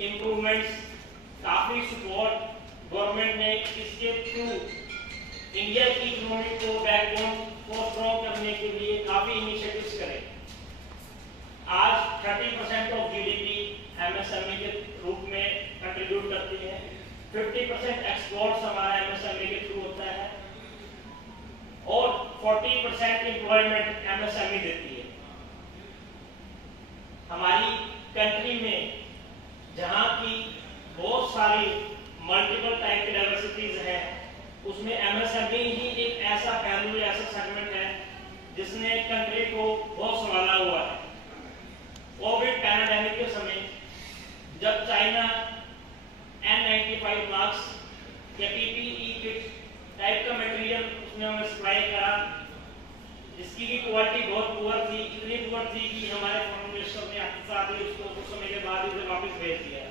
Improvements, काफी support government ने इसके थ्रू इंडिया की इकोनॉमी को बैकबोन को स्ट्रॉन्ग करने के लिए काफी इनिशिएटिव्स करे। आज 30% ऑफ जीडीपी एमएसएमई के रूप में कंट्रीब्यूट करती है, 50% एक्सपोर्ट्स हमारा एमएसएमई के थ्रू होता है और 40% एम्प्लॉयमेंट एमएसएमई देती है। हमारी कंट्री में जहां की बहुत सारी मल्टीपल टाइप की डाइवर्सिटीज है, उसमें एमएसएमई ही एक ऐसा पहलू, ऐसा सेगमेंट है जिसने कंट्री को बहुत संभाला हुआ है। कोविड पैंडेमिक के समय जब चाइना N95 मास्क या पीपीई किट टाइप का मटेरियल उसने हमें सप्लाई करा, जिसकी की क्वालिटी बहुत पुअर थी, इतनी पुअर थी कि हमारे फॉरेन मिनिस्टर ने साथ ही उसको कुछ समय के बाद इसे वापस भेज दिया।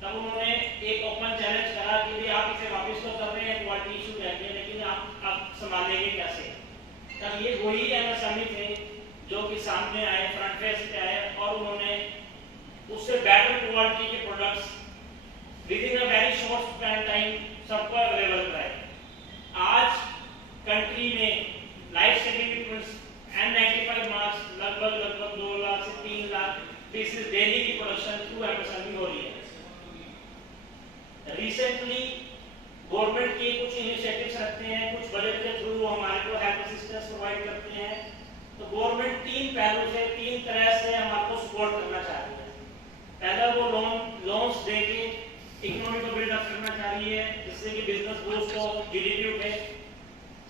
तब उन्होंने एक ओपन चैलेंज करा कि भी आप इसे वापस तो कर रहे हैं, क्वालिटी इशू रहते हैं, लेकिन आप संभालेंगे कैसे। तब ये वही एमएसएमई थे जो कि सामने आए, फ्रंट फेस पे आए और उन्होंने उससे बेटर क्वालिटी के products with in a very short span time सबको अवेलेबल कराए। आज कंट्री में life saving equipments N95 mask लगभग 2 लाख से 3 लाख पीसेस डेली की प्रोडक्शन थ्रू एमएसएमई हो रही है। रिसेंटली गवर्नमेंट के कुछ इनिशिएटिव्स रखते हैं, कुछ बजट के थ्रू हमारे को हेल्थ असिस्टेंस प्रोवाइड करते हैं। तो गवर्नमेंट 3 पहलू से, 3 तरह से हमारे को सपोर्ट करना चाहती है। पहला वो लोन्स देके इकोनॉमी को बिल्ड अप करना चाह रही है, जिससे कि बिजनेस बूस्ट हो, जीडीपी उठे।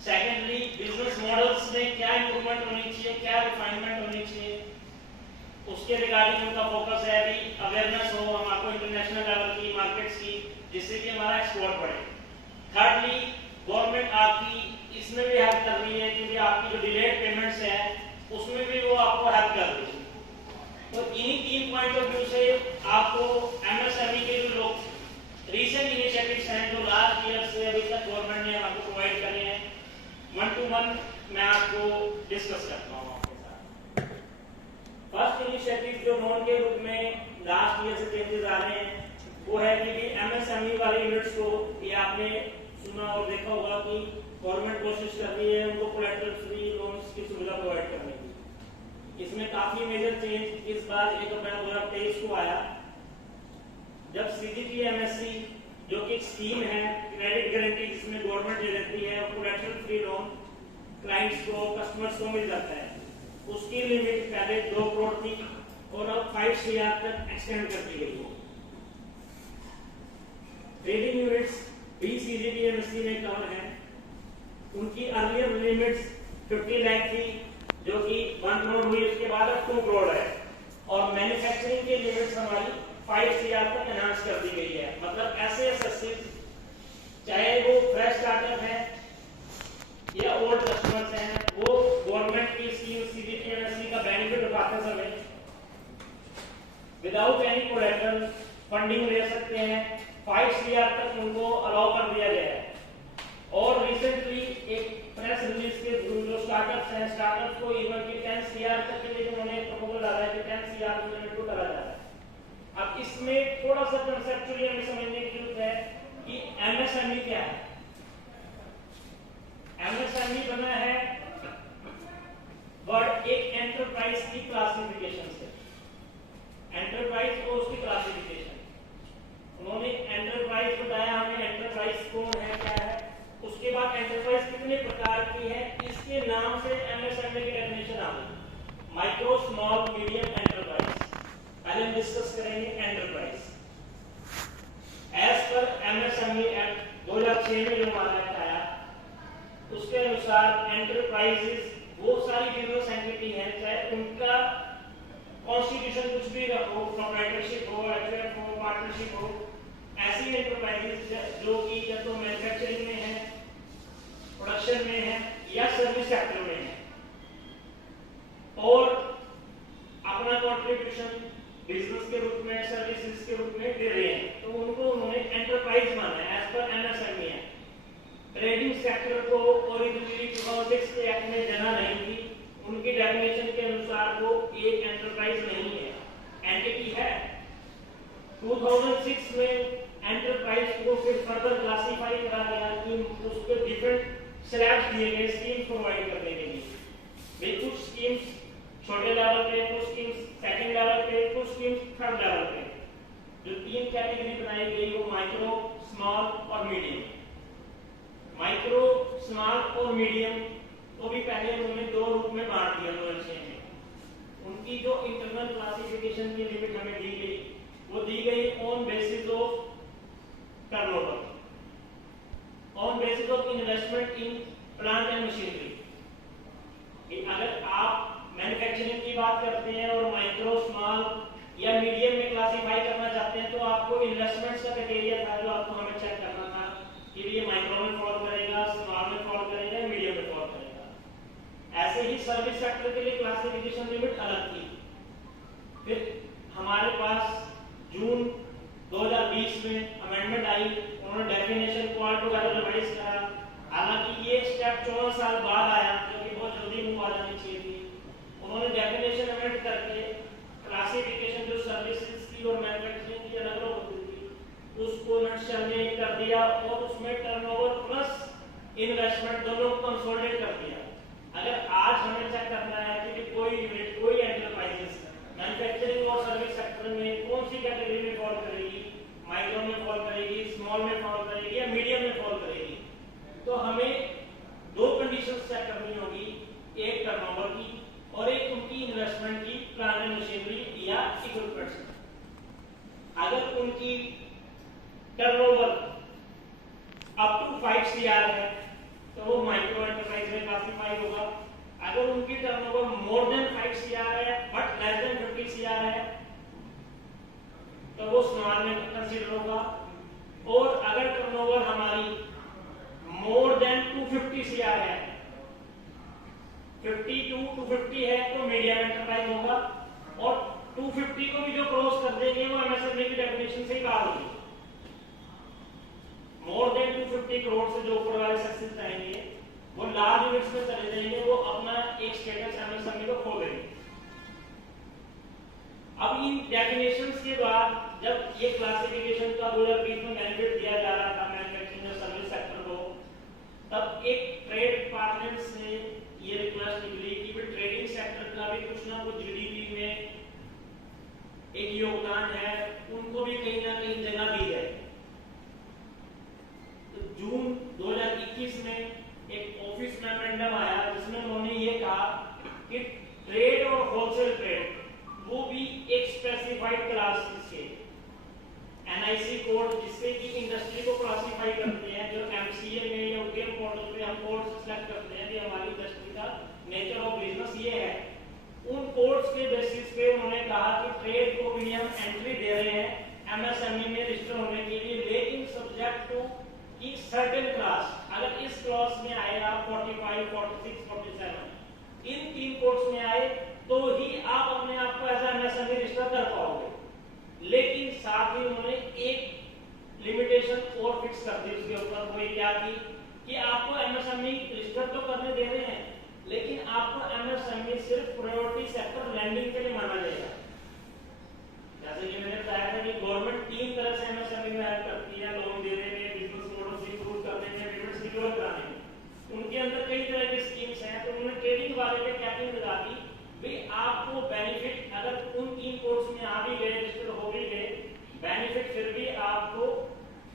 सेकेंडली, बिजनेस मॉडल्स में क्या इंप्रूवमेंट होनी चाहिए, क्या रिफाइनमेंट होनी चाहिए, उसके रिगार्डिंग उनका फोकस है भी अवेयरनेस हो हमारे इंटरनेशनल लेवल की मार्केट्स की, जिससे कि हमारा एक्सपोर्ट बढ़े। थर्डली, गवर्नमेंट आपकी इसमें भी हेल्प कर रही है क्योंकि आपकी जो डिलेड पेमेंट्स है उसमें भी वो आपको हेल्प कर रही है। तो इन्हीं 3 पॉइंट ऑफ व्यू से आपको एमएसएमई के जो लोग रीसेंट इनिशिएटिव्स हैं जो लास्ट ईयर से अभी तक गवर्नमेंट ने आपको प्रोवाइड करे हैं, 1 to 1 मैं आपको डिस्कस करता हूँ आपके साथ। फर्स्ट इनिशिएटिव जो नॉन के रूप में लास्ट ईयर से चेंजेस आ रहे हैं वो है कि एमएसएमई वाले यूनिट्स को, ये आपने सुना और देखा होगा कि गवर्नमेंट कोशिश कर रही है उनको कोलैटरल फ्री लोन्स की सुविधा प्रोवाइड करने की। इसमें काफी मेजर चेंज इस बार 1 अप्रैल 2023 को आया, जब सीजीपीएमएससी जो कि एक स्कीम है क्रेडिट गारंटी जिसमें गवर्नमेंट दे देती है और कोलैटरल फ्री लोन क्लाइंट्स को, कस्टमर्स को मिल जाता है। उसकी लिमिट पहले 2 करोड़ थी और अब 5 CR तक एक्सटेंड कर दी गई है। ट्रेडिंग यूनिट्स भी सीजीपीएमएससी में कवर है, उनकी अर्लियर लिमिट्स 50 लाख थी जो कि 1 करोड़ हुई, उसके बाद अब 2 करोड़ है और मैन्युफैक्चरिंग की लिमिट्स हमारी 5 CR तक एनहांस कर दी गई है। मतलब ऐसे एसेसिव चाहे वो फ्रेश स्टार्टअप है या ओल्ड कस्टमर्स हैं, वो गवर्नमेंट की स्कीम सीजीपीएमएससी का बेनिफिट उठाते समय विदाउट एनी कोलैटरल फंडिंग ले सकते हैं। 5 CR तक उनको अलाउ कर दिया गया है। और रिसेंटली एक प्रेस रिलीज के थ्रू जो स्टार्टअप्स हैं, स्टार्टअप्स को इवन कि 10 CR तक के लिए उन्होंने प्रपोजल डाला है कि 10 CR लिमिट को करा जाए। अब इसमें थोड़ा सा कंसेप्चुअली हमें समझने की जरूरत है कि एमएसएमई क्या है। एमएसएमई बना है वर्ड एक एंटरप्राइज की क्लासिफिकेशन से। एंटरप्राइज को उसकी क्लासिफिकेशन, उन्होंने एंटरप्राइज बताया हमें एंटरप्राइज कौन है, क्या है, उसके बाद एंटरप्राइज कितने प्रकार की है, इसके नाम से एमएसएमई की डेफिनेशन आ गई, माइक्रो स्मॉल मीडियम एंटरप्राइज। पहले हम डिस्कस करेंगे एंटरप्राइज। एज पर एमएसएमई एक्ट 2006 में जो हमारा एक्ट आया उसके अनुसार एंटरप्राइजेस वो सारी बिजनेस एंटिटी है, चाहे उनका कॉन्स्टिट्यूशन कुछ भी हो, प्रोप्राइटरशिप हो, एफएफ हो, पार्टनरशिप हो, ऐसी एंटरप्राइजेस जो कि या तो मैन्युफैक्चरिंग में है, प्रोडक्शन में है या सर्विस सेक्टर में है और अपना कंट्रीब्यूशन बिजनेस के रूप में, सर्विसेज के रूप में दे रहे हैं, तो उनको उन्होंने एंटरप्राइज माना है एज पर एमएसएमई है। ट्रेडिंग सेक्टर को ओरिजिनली 2006 के एक्ट में जगह नहीं थी, उनकी डेफिनेशन के अनुसार वो एक एंटरप्राइज नहीं है, एंटिटी है 2006 में एंटरप्राइज को फिर फर्दर क्लासिफाई करा गया कि उसको डिफरेंट स्लैब्स दिए गए स्कीम्स प्रोवाइड करने के लिए। भाई कुछ स्कीम्स छोटे लेवल पे, कुछ स्कीम्स सेकंड लेवल पे, कुछ स्कीम्स थर्ड लेवल पे। जो तीन कैटेगरी बनाई गई वो माइक्रो, स्मॉल और मीडियम। माइक्रो, स्मॉल और मीडियम को भी पहले उन्होंने दो रूप में बांट दिया 2006 में। उनकी जो इंटरनल क्लासिफिकेशन की लिमिट हमें दी गई वो दी गई on basis of turnover, on basis of investment in plant and machinery. अगर आप मैन्युफैक्चरिंग की बात करते हैं और माइक्रो, स्मॉल या मीडियम में क्लासिफाई करना चाहते हैं तो आपको इन्वेस्टमेंट्स का क्राइटेरिया था जो आपको हमें चेक करना था कि ये माइक्रो में फॉल करेगा, स्मॉल में फॉल करेगा, मीडियम में फॉल करेगा। ऐसे ही सर्विस सेक्टर के लिए क्लासिफिकेशन लिमिट अलग थी। फिर हमारे पास जून 2020 में अमेंडमेंट आई, उन्होंने डेफिनेशन को ऑल टुगेदर रिवाइज करा। हालांकि ये स्टेप 14 साल बाद आया क्योंकि बहुत जल्दी मूव आ जानी चाहिए थी। उन्होंने डेफिनेशन अमेंड करके क्लासिफिकेशन जो सर्विसेज की और मैन्युफैक्चरिंग की अलग अलग होती थी उसको नटशेल में कर दिया और उसमें टर्नओवर प्लस इन्वेस्टमेंट दोनों को कंसोलिडेट कर दिया। अगर आज हमें चेक करना है कि कोई यूनिट, कोई एंटरप्राइजेस मैन्युफैक्चरिंग और सर्विस सेक्टर में कौन सी कैटेगरी में फॉल करेगी, माइक्रो में फॉल करेगी, स्मॉल में फॉल करेगी या मीडियम में फॉल करेगी, तो हमें दो कंडीशंस चेक करनी होगी, एक टर्नओवर की और एक उनकी इन्वेस्टमेंट की प्लांट एंड मशीनरी या इक्विपमेंट्स। अगर उनकी टर्नओवर अप टू 5 CR है तो वो माइक्रो एंटरप्राइज में क्लासिफाई होगा। अगर उनकी टर्नओवर मोर देन 5 CR है बट लेस देन 50 CR है तो वो स्मॉल में कंसीडर होगा। और अगर टर्नओवर हमारी मोर देन 250 CR है, 52 to 250 है तो मीडियम एंटरप्राइज होगा। और 250 को भी जो क्रॉस कर देंगे वो एमएसएमई की डेफिनेशन से ही कहा होगी। मोर देन 250 करोड़ से जो ऊपर वाले सेक्शन आएंगे वो लार्ज यूनिट्स में चले जाएंगे, वो अपना एक स्टेटस एमएसएमई को खो देंगे। अब इन डेफिनेशंस के बाद जब ये क्लासिफिकेशन का 2020 में बेनिफिट दिया जा रहा था मैन्युफैक्चरिंग और सर्विस सेक्टर को, तब एक ट्रेड डिपार्टमेंट से ये रिक्वेस्ट निकली कि ट्रेडिंग सेक्टर का भी कुछ ना कुछ जीडीपी में एक योगदान है, उनको भी कहीं ना कहीं जगह दी जाए। तो जून 2021 में एक ऑफिस मेमोरेंडम आया जिसमें उन्होंने ये कहा कि ट्रेड और होलसेल ट्रेड वो भी एक स्पेसिफाइड क्लास के एनआईसी कोड जिससे कि इंडस्ट्री को क्लासिफाई करते हैं, जो एमसीए में या उद्यम पोर्टल पे हम कोड सेलेक्ट करते हैं कि हमारी इंडस्ट्री का नेचर ऑफ बिजनेस ये है। उन कोड्स के बेसिस पे उन्होंने कहा कि ट्रेड को भी हम एंट्री दे रहे हैं एमएसएमई में रजिस्टर होने के लिए, लेकिन सब्जेक्ट टू कि सर्टेन क्लास, अगर इस क्लास में आएगा 45, 46, 47 इन तीन कोड्स में आए तो ही आप अपने आप को एज एमएसएमई रजिस्टर कर पाओगे। लेकिन साथ ही उन्होंने एक लिमिटेशन और फिक्स कर दी उसके ऊपर, वो क्या थी कि आपको एमएसएमई रजिस्टर तो करने दे रहे हैं लेकिन आपको एमएसएमई सिर्फ प्रायोरिटी सेक्टर लैंडिंग के लिए माना जाएगा। जैसे कि मैंने बताया था कि गवर्नमेंट तीन तरह से एमएसएमई में हेल्प करती है, लोन देने में, बिजनेस मॉडल्स इंप्रूव करने में, पेमेंट्स सिक्योर कराने में। उनके अंदर कई तरह की स्कीम्स हैं, तो उन्होंने ट्रेडिंग वाले पे कैपिंग लगा दी भाई आपको बेनिफिट अगर उन तीन कोर्स में आ भी गए, रजिस्टर हो भी गए, बेनिफिट फिर भी आपको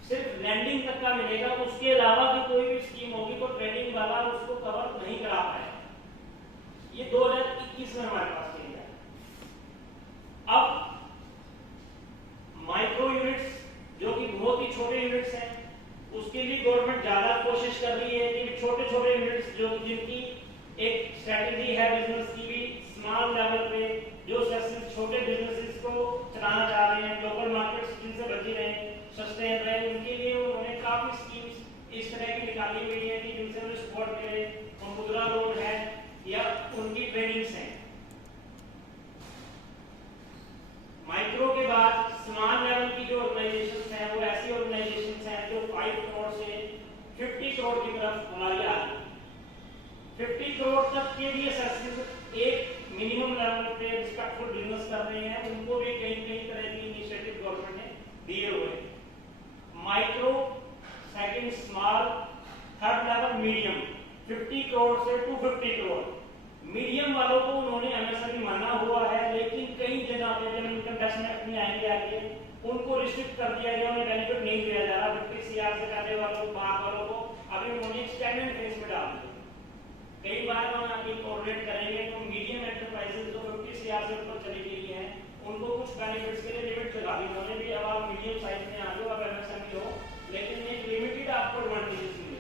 सिर्फ लैंडिंग तक का मिलेगा, उसके अलावा भी कोई भी स्कीम होगी तो ट्रेडिंग वाला उसको कवर नहीं करा पाएगा। ये 2021 में हमारे पास किया गया। अब माइक्रो यूनिट्स जो कि बहुत ही छोटे यूनिट्स हैं, उसके लिए गवर्नमेंट ज्यादा कोशिश कर रही है कि छोटे छोटे यूनिट्स जो जिनकी एक स्ट्रेटेजी है बिजनेस की भी, स्मॉल लेवल पे जो छोटे बिजनेसेस को चलाना चाह रहे हैं, ग्लोबल मार्केट्स जिनसे बची रहे, सस्टेन रहे, उनके लिए उन्होंने काफी स्कीम्स इस तरह की निकाली हुई है कि जिनसे उन्हें सपोर्ट करे, मुद्रा लोन है या उनकी ट्रेनिंग्स हैं। माइक्रो के बाद स्मॉल लेवल की जो ऑर्गेनाइजेशंस हैं वो ऐसी ऑर्गेनाइजेशंस हैं जो 5 करोड़ से 50 करोड़ की तरफ हमारी आ रही है। 50 करोड़ तक के लिए एक मिनिमम लेवल पे रिस्पेक्टफुल बिजनेस कर रहे हैं, उनको भी कई तरह की इनिशिएटिव गवर्नमेंट ने करोड़ से 250 करोड़। मीडियम वालों को उन्होंने एमएसएमई माना हुआ है, लेकिन कई जगह पे जब इनकम टैक्स में अपनी आएंगे आगे उनको रिस्ट्रिक्ट कर दिया गया, उन्हें बेनिफिट नहीं दिया जा रहा। 50 सीआर से करने वालों को, बाहर वालों को अभी उन्होंने स्टैंडर्ड फेस में डाल दिया। कई बार हम आगे कोऑर्डिनेट करेंगे तो मीडियम एंटरप्राइजेस जो 50 सीआर से ऊपर चली गई है उनको कुछ बेनिफिट्स के लिए लिमिट लगा दी उन्होंने भी। अब आप मीडियम साइज में आ जाओ, अब एमएसएमई हो, लेकिन एक लिमिटेड आपको एडवांटेजेस